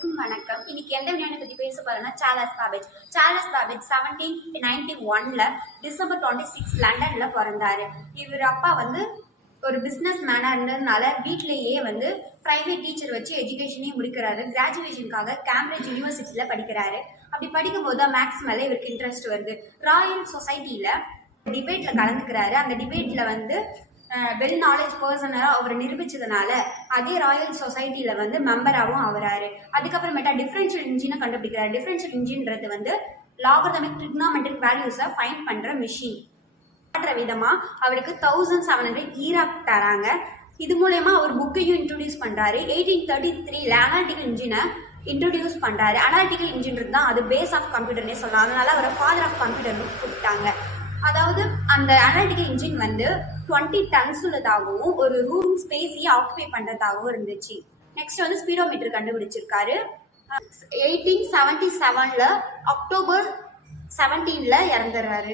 அனைவருக்கும் வணக்கம். இன்னைக்கு எந்த விஞ்ஞானி பத்தி பேச போறோம்னா சார்லஸ் பாபேஜ். சார்லஸ் பாபேஜ் 1791ல டிசம்பர் 26 லண்டன்ல பிறந்தாரு. இவர் அப்பா ஒரு பிசினஸ் மேனா இருந்ததுனால வீட்லயே பிரைவேட் டீச்சர் வச்சு எஜுகேஷனையும் முடிக்கிறாரு. கிராஜுவேஷனுக்காக கேம்பிரிட்ஜ் யூனிவர்சிட்டியில படிக்கிறாரு. அப்படி படிக்கும் போது மேக்ஸ் மேல இவருக்கு இன்ட்ரெஸ்ட் வருது. ராயல் சொசைட்டில டிபேட்ல கலந்துக்கிறாரு. அந்த டிபேட்ல வெல் நாலேஜ் பர்சனாக அவர் நிரூபிச்சதுனால அதே ராயல் சொசைட்டில மெம்பராகவும் ஆகுறாரு. அதுக்கப்புறமேட்டா டிஃபரன்ஷியல் இன்ஜினை கண்டுபிடிக்கிறாரு. டிஃபரன்ஷியல் இன்ஜின்றது லாகர்தமிக் ட்ரிக்னாமெட்ரிக் வேல்யூஸை ஃபைண்ட் பண்ற மிஷின். விதமா அவருக்கு 1700 ஈராக் தராங்க. இது மூலயமா அவர் புக்கையும் இன்ட்ரோடியூஸ் பண்றாரு. 1833ல அனாலிட்டிக்கல் இன்ஜினை இன்ட்ரோடியூஸ் பண்றாரு. அனாலிட்டிக்கல் இன்ஜின்றது தான் அது பேஸ் ஆஃப் கம்ப்யூட்டர்னே சொல்லலாம். அதனால அவரை ஃபாதர் ஆஃப் கம்ப்யூட்டர்னு கூப்பிட்டாங்க. அதாவது அந்த அனாலிட்டிக்கல் இன்ஜின் 20 டன்ஸ் உள்ளதாகவும் ஒரு ரூம் ஸ்பேஸையே ஆக்குபை பண்றதாகவும் இருந்துச்சு. நெக்ஸ்ட் ஸ்பீடோமீட்டர் கண்டுபிடிச்சிருக்காரு. 1877ல அக்டோபர் 17ல இறந்துடுறாரு.